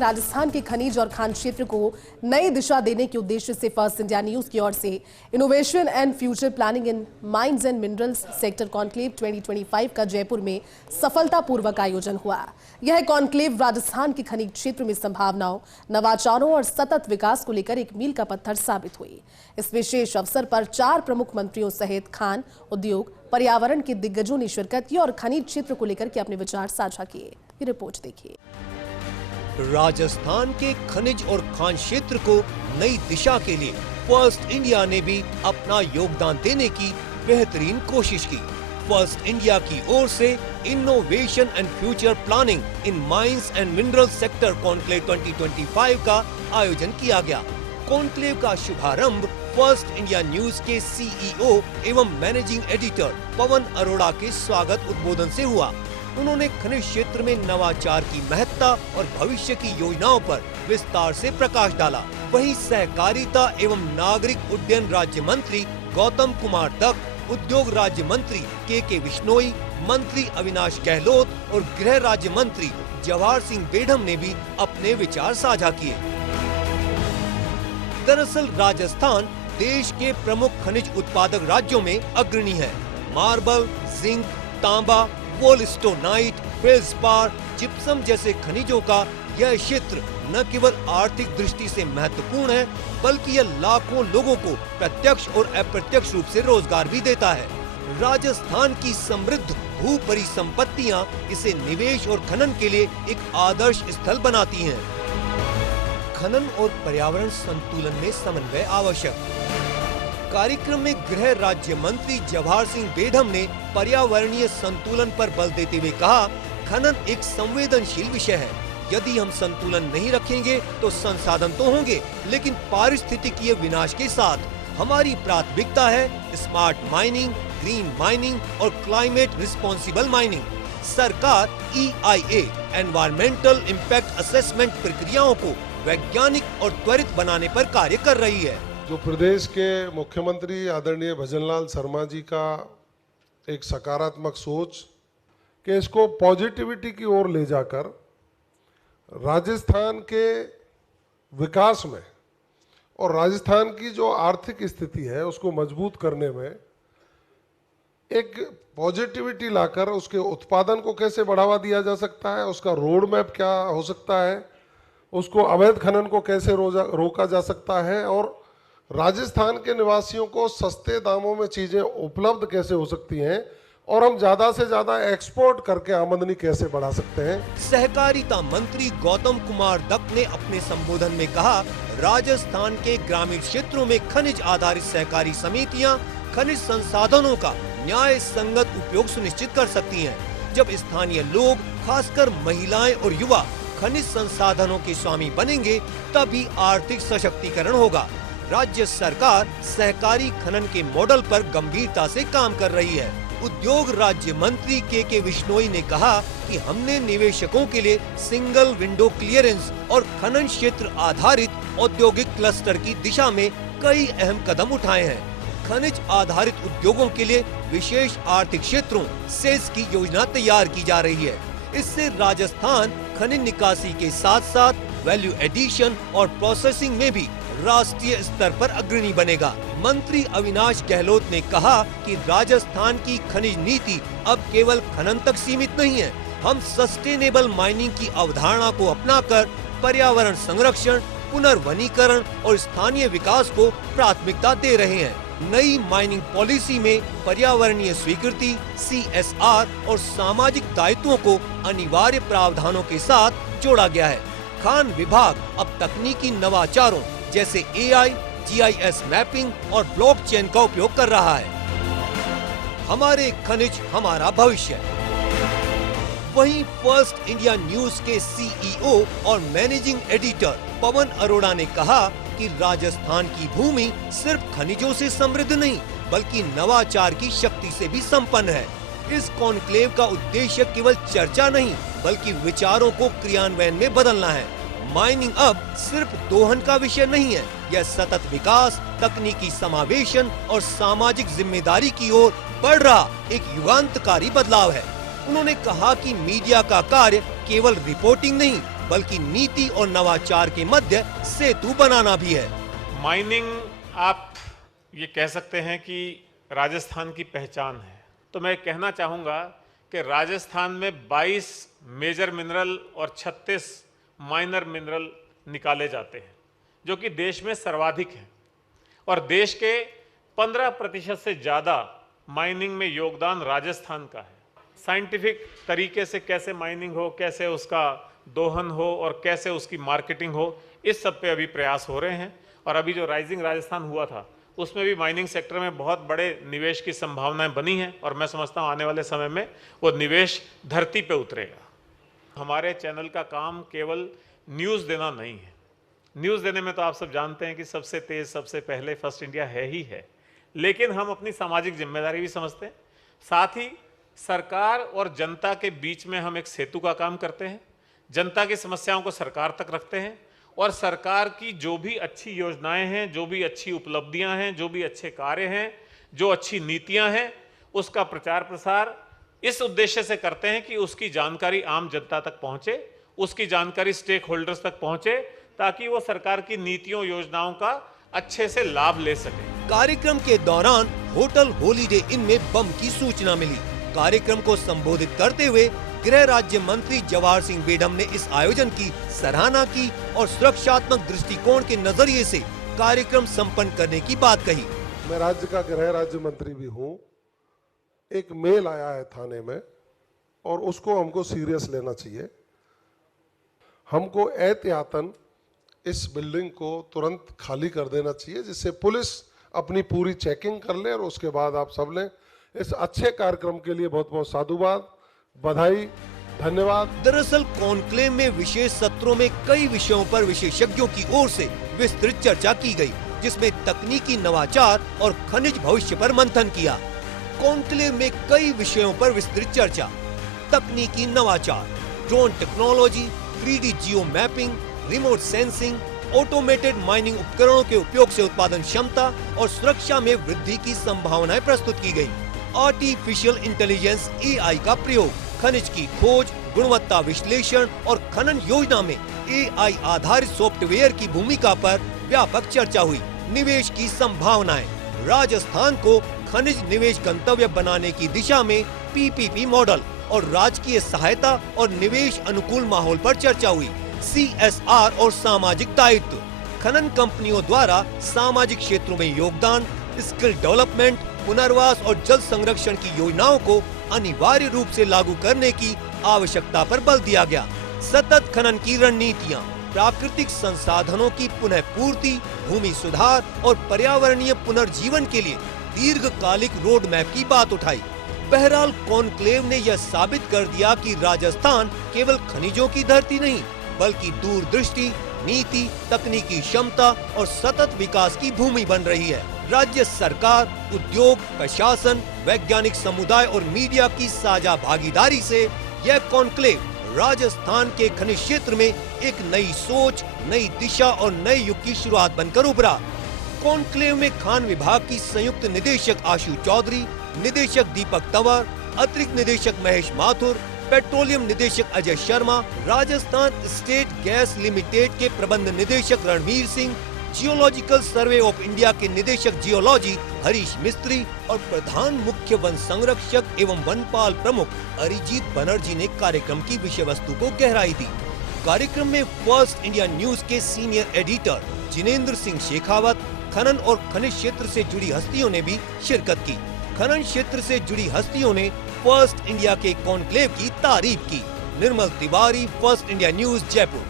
राजस्थान के खनिज और खान क्षेत्र को नई दिशा देने के उद्देश्य से फर्स्ट इंडिया न्यूज की ओर से innovation and future planning in mines and minerals sector conclave 2025 का जयपुर में सफलतापूर्वक आयोजन हुआ। यह कॉन्क्लेव राजस्थान के खनिज क्षेत्र में संभावनाओं, नवाचारों और सतत विकास को लेकर एक मील का पत्थर साबित हुई। इस विशेष अवसर पर 4 प्रमुख मंत्रियों सहित खान, उद्योग, पर्यावरण के दिग्गजों ने शिरकत की और खनिज क्षेत्र को लेकर के अपने विचार साझा किए। ये रिपोर्ट देखिए। राजस्थान के खनिज और खान क्षेत्र को नई दिशा के लिए फर्स्ट इंडिया ने भी अपना योगदान देने की बेहतरीन कोशिश की। फर्स्ट इंडिया की ओर से innovation and future planning in mines and mineral sector conclave 2025 का आयोजन किया गया। कॉन्क्लेव का शुभारंभ फर्स्ट इंडिया न्यूज के सीईओ एवं मैनेजिंग एडिटर पवन अरोड़ा के स्वागत उद्बोधन से हुआ। उन्होंने खनिज क्षेत्र में नवाचार की महत्ता और भविष्य की योजनाओं पर विस्तार से प्रकाश डाला। वहीं सहकारिता एवं नागरिक उड्डयन राज्य मंत्री गौतम कुमार दत्त, उद्योग राज्य मंत्री के विश्नोई, मंत्री अविनाश गहलोत और गृह राज्य मंत्री जवाहर सिंह बेढ़म ने भी अपने विचार साझा किए। दरअसल राजस्थान देश के प्रमुख खनिज उत्पादक राज्यों में अग्रणी है। मार्बल, जिंक, तांबा, वोलस्टोनाइट, फेल्सपार, जिप्सम जैसे खनिजों का यह क्षेत्र न केवल आर्थिक दृष्टि से महत्वपूर्ण है, बल्कि यह लाखों लोगों को प्रत्यक्ष और अप्रत्यक्ष रूप से रोजगार भी देता है। राजस्थान की समृद्ध भू परिसंपत्तियां इसे निवेश और खनन के लिए एक आदर्श स्थल बनाती हैं। खनन और पर्यावरण संतुलन में समन्वय आवश्यक। कार्यक्रम में गृह राज्य मंत्री जवाहर सिंह बेढ़म ने पर्यावरणीय संतुलन पर बल देते हुए कहा, खनन एक संवेदनशील विषय है। यदि हम संतुलन नहीं रखेंगे तो संसाधन तो होंगे, लेकिन पारिस्थितिकीय विनाश के साथ। हमारी प्राथमिकता है स्मार्ट माइनिंग, ग्रीन माइनिंग और क्लाइमेट रिस्पॉन्सिबल माइनिंग। सरकार EIA एनवायरमेंटल इम्पैक्ट असेसमेंट प्रक्रियाओं को वैज्ञानिक और त्वरित बनाने पर कार्य कर रही है। जो प्रदेश के मुख्यमंत्री आदरणीय भजनलाल शर्मा जी का एक सकारात्मक सोच कि इसको पॉजिटिविटी की ओर ले जाकर राजस्थान के विकास में और राजस्थान की जो आर्थिक स्थिति है उसको मजबूत करने में एक पॉजिटिविटी लाकर उसके उत्पादन को कैसे बढ़ावा दिया जा सकता है, उसका रोड मैप क्या हो सकता है, उसको अवैध खनन को कैसे रोका जा सकता है और राजस्थान के निवासियों को सस्ते दामों में चीजें उपलब्ध कैसे हो सकती हैं और हम ज्यादा से ज्यादा एक्सपोर्ट करके आमदनी कैसे बढ़ा सकते हैं। सहकारिता मंत्री गौतम कुमार दत्त ने अपने संबोधन में कहा, राजस्थान के ग्रामीण क्षेत्रों में खनिज आधारित सहकारी समितियां खनिज संसाधनों का न्याय संगत उपयोग सुनिश्चित कर सकती हैं। जब स्थानीय लोग, खासकर महिलाएं और युवा खनिज संसाधनों के स्वामी बनेंगे, तभी आर्थिक सशक्तिकरण होगा। राज्य सरकार सहकारी खनन के मॉडल पर गंभीरता से काम कर रही है। उद्योग राज्य मंत्री के विश्नोई ने कहा कि हमने निवेशकों के लिए सिंगल विंडो क्लियरेंस और खनन क्षेत्र आधारित औद्योगिक क्लस्टर की दिशा में कई अहम कदम उठाए हैं। खनिज आधारित उद्योगों के लिए विशेष आर्थिक क्षेत्रों सेस की योजना तैयार की जा रही है। इससे राजस्थान खनिज निकासी के साथ साथ वैल्यू एडिशन और प्रोसेसिंग में भी राष्ट्रीय स्तर पर अग्रणी बनेगा। मंत्री अविनाश गहलोत ने कहा कि राजस्थान की खनिज नीति अब केवल खनन तक सीमित नहीं है। हम सस्टेनेबल माइनिंग की अवधारणा को अपनाकर पर्यावरण संरक्षण, पुनर्वनीकरण और स्थानीय विकास को प्राथमिकता दे रहे हैं। नई माइनिंग पॉलिसी में पर्यावरणीय स्वीकृति, CSR और सामाजिक दायित्वों को अनिवार्य प्रावधानों के साथ जोड़ा गया है। खान विभाग अब तकनीकी नवाचारों जैसे AI, GIS मैपिंग और ब्लॉकचेन का उपयोग कर रहा है। हमारे खनिज हमारा भविष्य। वहीं फर्स्ट इंडिया न्यूज के CEO और मैनेजिंग एडिटर पवन अरोड़ा ने कहा कि राजस्थान की भूमि सिर्फ खनिजों से समृद्ध नहीं, बल्कि नवाचार की शक्ति से भी संपन्न है। इस कॉन्क्लेव का उद्देश्य केवल चर्चा नहीं, बल्कि विचारों को क्रियान्वयन में बदलना है। माइनिंग अब सिर्फ दोहन का विषय नहीं है, यह सतत विकास, तकनीकी समावेशन और सामाजिक जिम्मेदारी की ओर बढ़ रहा एक युगांतकारी बदलाव है। उन्होंने कहा कि मीडिया का कार्य केवल रिपोर्टिंग नहीं, बल्कि नीति और नवाचार के मध्य सेतु बनाना भी है। माइनिंग आप ये कह सकते हैं कि राजस्थान की पहचान है। तो मैं कहना चाहूँगा कि राजस्थान में 22 मेजर मिनरल और 36 माइनर मिनरल निकाले जाते हैं, जो कि देश में सर्वाधिक हैं। और देश के 15% से ज़्यादा माइनिंग में योगदान राजस्थान का है। साइंटिफिक तरीके से कैसे माइनिंग हो, कैसे उसका दोहन हो और कैसे उसकी मार्केटिंग हो, इस सब पे अभी प्रयास हो रहे हैं। और अभी जो राइजिंग राजस्थान हुआ था उसमें भी माइनिंग सेक्टर में बहुत बड़े निवेश की संभावनाएं बनी हैं और मैं समझता हूं आने वाले समय में वो निवेश धरती पे उतरेगा। हमारे चैनल का काम केवल न्यूज़ देना नहीं है। न्यूज़ देने में तो आप सब जानते हैं कि सबसे तेज, सबसे पहले फर्स्ट इंडिया है ही है, लेकिन हम अपनी सामाजिक जिम्मेदारी भी समझते हैं। साथ ही सरकार और जनता के बीच में हम एक सेतु का काम करते हैं। जनता की समस्याओं को सरकार तक रखते हैं और सरकार की जो भी अच्छी योजनाएं हैं, जो भी अच्छी उपलब्धियां हैं, जो भी अच्छे कार्य हैं, जो अच्छी नीतियां हैं, उसका प्रचार प्रसार इस उद्देश्य से करते हैं कि उसकी जानकारी आम जनता तक पहुंचे, उसकी जानकारी स्टेक होल्डर्स तक पहुंचे, ताकि वो सरकार की नीतियों योजनाओं का अच्छे से लाभ ले सके। कार्यक्रम के दौरान होटल हॉलीडे इन में बम की सूचना मिली। कार्यक्रम को संबोधित करते हुए गृह राज्य मंत्री जवाहर सिंह बेढम ने इस आयोजन की सराहना की और सुरक्षात्मक दृष्टिकोण के नजरिए से कार्यक्रम संपन्न करने की बात कही। मैं राज्य का गृह राज्य मंत्री भी हूं। एक मेल आया है थाने में और उसको हमको सीरियस लेना चाहिए। हमको एहतियातन इस बिल्डिंग को तुरंत खाली कर देना चाहिए, जिससे पुलिस अपनी पूरी चेकिंग कर ले और उसके बाद आप सब लें। इस अच्छे कार्यक्रम के लिए बहुत बहुत साधुवाद, बधाई, धन्यवाद। दरअसल कॉन्क्लेव में विशेष सत्रों में कई विषयों पर विशेषज्ञों की ओर से विस्तृत चर्चा की गई, जिसमें तकनीकी नवाचार और खनिज भविष्य पर मंथन किया। कॉन्क्लेव में कई विषयों पर विस्तृत चर्चा, तकनीकी नवाचार, drone technology, 3D geo mapping, remote sensing, automated mining उपकरणों के उपयोग से उत्पादन क्षमता और सुरक्षा में वृद्धि की संभावनाएं प्रस्तुत की गयी। आर्टिफिशियल इंटेलिजेंस AI का प्रयोग, खनिज की खोज, गुणवत्ता विश्लेषण और खनन योजना में AI आधारित सॉफ्टवेयर की भूमिका पर व्यापक चर्चा हुई। निवेश की संभावनाएं, राजस्थान को खनिज निवेश गंतव्य बनाने की दिशा में PPP मॉडल और राजकीय सहायता और निवेश अनुकूल माहौल पर चर्चा हुई। CSR और सामाजिक दायित्व, खनन कंपनियों द्वारा सामाजिक क्षेत्रों में योगदान, स्किल डेवलपमेंट, पुनर्वास और जल संरक्षण की योजनाओं को अनिवार्य रूप से लागू करने की आवश्यकता पर बल दिया गया। सतत खनन की रणनीतियां, प्राकृतिक संसाधनों की पुनः पूर्ति, भूमि सुधार और पर्यावरणीय पुनर्जीवन के लिए दीर्घकालिक रोड मैप की बात उठाई। बहरहाल कॉन्क्लेव ने यह साबित कर दिया कि राजस्थान केवल खनिजों की धरती नहीं, बल्कि दूरदृष्टि, नीति, तकनीकी क्षमता और सतत विकास की भूमि बन रही है। राज्य सरकार, उद्योग, प्रशासन, वैज्ञानिक समुदाय और मीडिया की साझा भागीदारी से यह कॉन्क्लेव राजस्थान के खनिज क्षेत्र में एक नई सोच, नई दिशा और नए युग की शुरुआत बनकर उभरा। कॉन्क्लेव में खान विभाग की संयुक्त निदेशक आशु चौधरी, निदेशक दीपक तंवर, अतिरिक्त निदेशक महेश माथुर, पेट्रोलियम निदेशक Ajay Sharma, Rajasthan state gas limited के प्रबंध निदेशक Ranveer Singh, geological survey of India के निदेशक जियोलॉजी हरीश मिस्त्री और प्रधान मुख्य वन संरक्षक एवं वनपाल प्रमुख अरिजीत बनर्जी ने कार्यक्रम की विषय वस्तु को गहराई दी। कार्यक्रम में फर्स्ट इंडिया न्यूज के सीनियर एडिटर जिनेंद्र सिंह शेखावत, खनन और खनिज क्षेत्र से जुड़ी हस्तियों ने भी शिरकत की। खनन क्षेत्र से जुड़ी हस्तियों ने फर्स्ट इंडिया के कॉन्क्लेव की तारीफ की। Nirmal Tiwari, first India news, Jaipur.